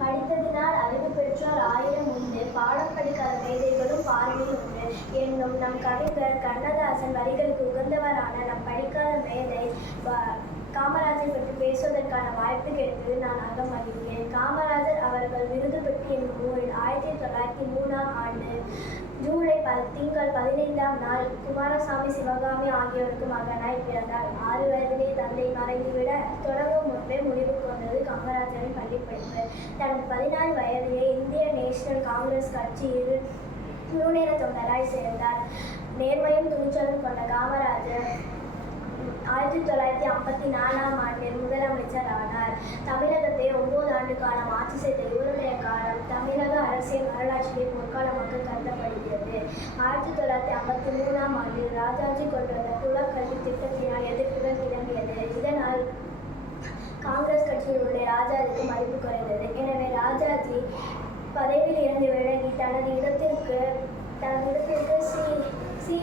படித்ததினால் அறிவு பெற்றோர் ஆயிரம் உண்டு, பாடம் படிக்காத மேதைகளும் பாரினில் உண்டு என்னும் நம் கவிஞர் கண்ணதாசன் வரிகளுக்கு உகந்தவரான நம் படிக்காத மேதை காமராஜரை பற்றி பேசுவதற்கான வாய்ப்பு கிடைத்தது நான் அகமகிழ்கிறேன். காமராஜர் அவர்கள் விருது பெற்று என்னும் நூலில் 1903 ஜூலை திங்கள் 15ஆம் நாள் குமாரசாமி சிவகாமி ஆகியோருக்கு மகனாய் பிறந்தார். 6 வயதிலே தந்தை மறைந்துவிட தொடங்கும் முன்பே முடிவுக்கு வந்தது காமராஜரின் பள்ளிப்படிப்பு. தனது 14 வயதிலே இந்திய நேஷனல் காங்கிரஸ் கட்சியில் முழுநேர தொண்டராய் சேர்ந்தார். நேர்மையும் துணிச்சலும் கொண்ட காமராஜர் 1954ஆம் ஆண்டில் முதலமைச்சர் ஆனார். தமிழகத்தை 9 ஆண்டு காலம் ஆட்சி செய்த இவருடைய காலம் தமிழக அரசியல் வரலாற்றிலே பொற்காலமாக கருதப்படுகிறது. 1953ஆம் ஆண்டில் ராஜாஜி கொண்டு வந்த குலக்கல்வி திட்டத்தினால் எதிர்ப்புகள் கிளம்பியது. இதனால் காங்கிரஸ் கட்சியினுடைய ராஜாஜிக்கு மதிப்பு குறைந்தது. எனவே ராஜாஜி பதவியில் இருந்து விலகி தனது இடத்திற்கு சி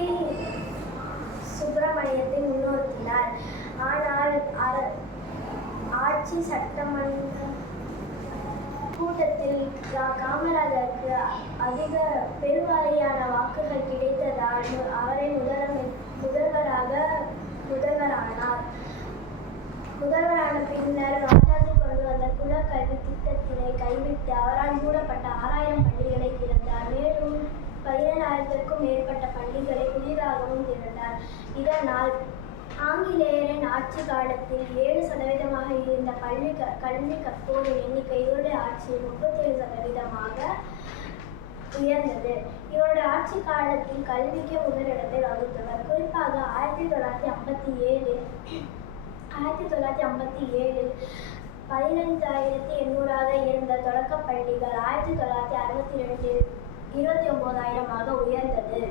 சுப்பிரமணியத்தை முன்னிறுத்தினார். ஆனால் ஆட்சி சட்டமன்ற கூட்டத்தில் காமராஜருக்கு அதிக பெருவாரியான வாக்குகள் கிடைத்ததால் அவரை முதல்வரான பின்னர் ராஜாஜி கொண்டு வந்த குலக்கல்வி திட்டத்தினை கைவிட்டு அவரால் மூடப்பட்ட 6000 பள்ளிகளை திறந்தார். மேலும் 17,000க்கும் மேற்பட்ட பள்ளிகளை புதிதாகவும் திறந்தார். இதனால் ஆங்கிலேயரின் ஆட்சி காலத்தில் 7% இருந்த கல்வி கற்போரின் எண்ணிக்கை இவருடைய ஆட்சியில் 37% உயர்ந்தது. இவருடைய ஆட்சி காலத்தில் கல்விக்கு முதலிடத்தை வகுத்தவர். குறிப்பாக 1957 15,800 இருந்த தொடக்கப் பள்ளிகள் 1962 29,000 உயர்ந்தது.